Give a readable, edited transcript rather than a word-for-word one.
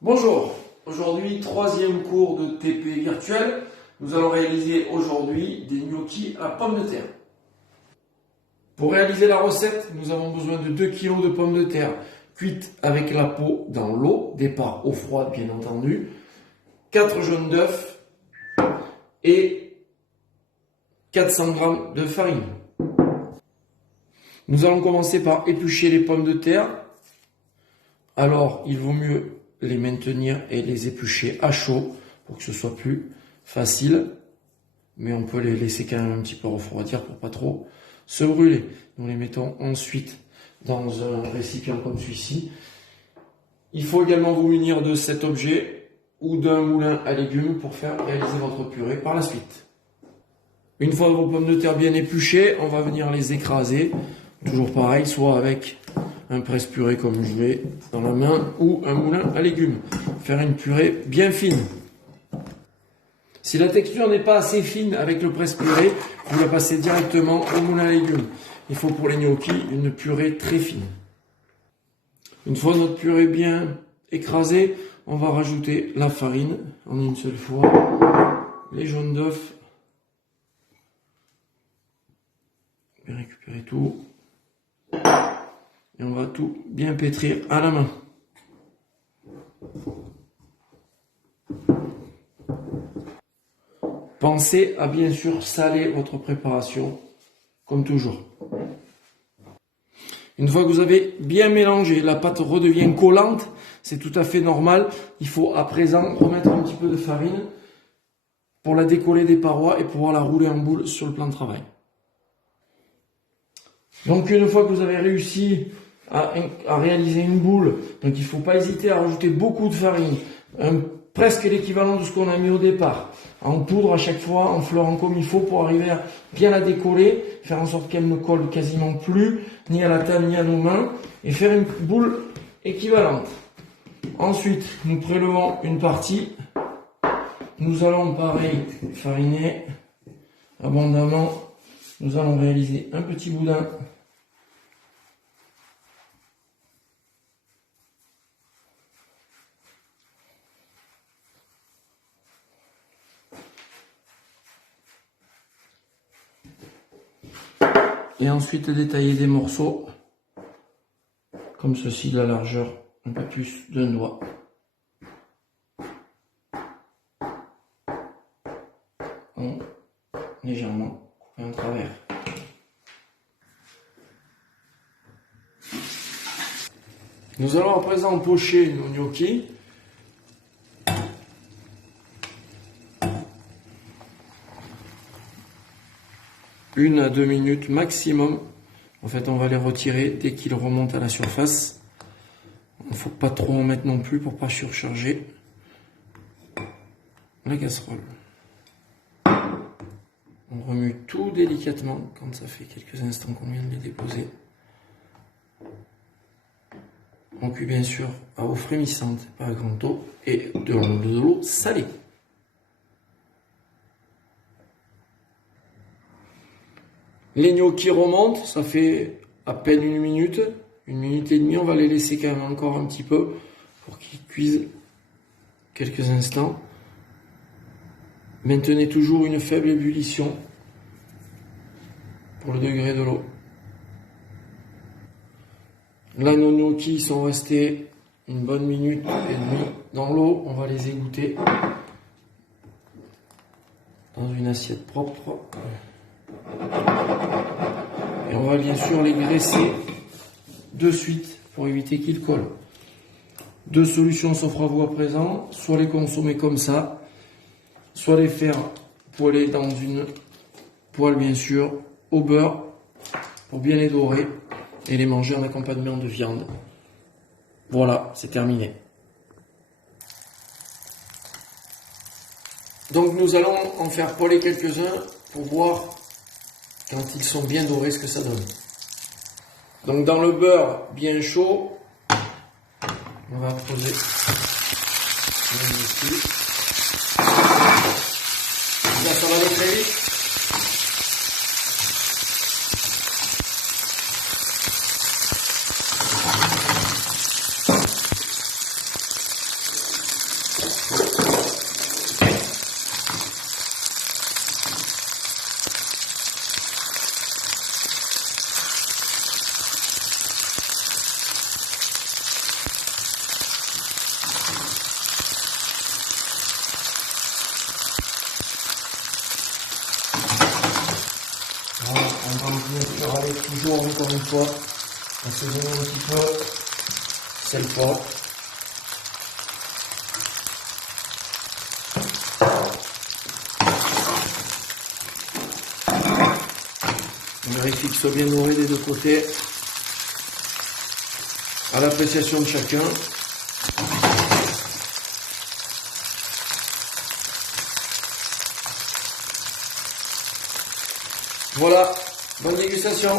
Bonjour, aujourd'hui troisième cours de TP virtuel. Nous allons réaliser aujourd'hui des gnocchis à la pomme de terre. Pour réaliser la recette, nous avons besoin de 2 kg de pommes de terre cuites avec la peau dans l'eau, départ eau froide bien entendu, 4 jaunes d'œufs et 400 g de farine. Nous allons commencer par éplucher les pommes de terre. Alors, il vaut mieux les maintenir et les éplucher à chaud pour que ce soit plus facile. Mais on peut les laisser quand même un petit peu refroidir pour pas trop se brûler. Nous les mettons ensuite dans un récipient comme celui-ci. Il faut également vous munir de cet objet ou d'un moulin à légumes pour faire réaliser votre purée par la suite. Une fois vos pommes de terre bien épluchées, on va venir les écraser. Toujours pareil, soit avec un presse-purée comme je l'ai dans la main ou un moulin à légumes. Faire une purée bien fine. Si la texture n'est pas assez fine avec le presse-purée, vous la passez directement au moulin à légumes. Il faut pour les gnocchis une purée très fine. Une fois notre purée bien écrasée, on va rajouter la farine en une seule fois, les jaunes d'œufs, bien récupérer tout. Et on va tout bien pétrir à la main. Pensez à bien sûr saler votre préparation, comme toujours. Une fois que vous avez bien mélangé, la pâte redevient collante, c'est tout à fait normal. Il faut à présent remettre un petit peu de farine pour la décoller des parois et pouvoir la rouler en boule sur le plan de travail. Donc une fois que vous avez réussi à réaliser une boule, donc il ne faut pas hésiter à rajouter beaucoup de farine, presque l'équivalent de ce qu'on a mis au départ, en poudre à chaque fois, en fleurant comme il faut pour arriver à bien la décoller, faire en sorte qu'elle ne colle quasiment plus, ni à la table ni à nos mains, et faire une boule équivalente. Ensuite, nous prélevons une partie, nous allons pareil fariner abondamment, nous allons réaliser un petit boudin. Et ensuite détailler des morceaux comme ceci, de la largeur un peu plus d'un doigt. En légèrement couper en travers. Nous allons à présent pocher nos gnocchis. Une à 2 minutes maximum. En fait, on va les retirer dès qu'ils remontent à la surface. Il ne faut pas trop en mettre non plus pour ne pas surcharger la casserole. On remue tout délicatement quand ça fait quelques instants qu'on vient de les déposer. On cuit bien sûr à eau frémissante, pas à grande eau, et de l'eau salée. Les gnocchis remontent, ça fait à peine 1 minute et demie. On va les laisser quand même encore un petit peu pour qu'ils cuisent quelques instants. Maintenez toujours une faible ébullition pour le degré de l'eau. Là, nos gnocchis sont restés une bonne minute et demie dans l'eau. On va les égoutter dans une assiette propre. Et on va bien sûr les graisser de suite pour éviter qu'ils collent. 2 solutions s'offrent à vous à présent. Soit les consommer comme ça, soit les faire poêler dans une poêle bien sûr au beurre pour bien les dorer et les manger en accompagnement de viande. Voilà, c'est terminé. Donc nous allons en faire poêler quelques-uns pour voir quand ils sont bien dorés ce que ça donne. Donc dans le beurre bien chaud, on va poser le gnocchi. Là, ça va aller très vite. toujours, encore une fois, assaisonner un petit peu, sel fort. On vérifie que ce soit bien doré des deux côtés, à l'appréciation de chacun. Voilà, bonne dégustation.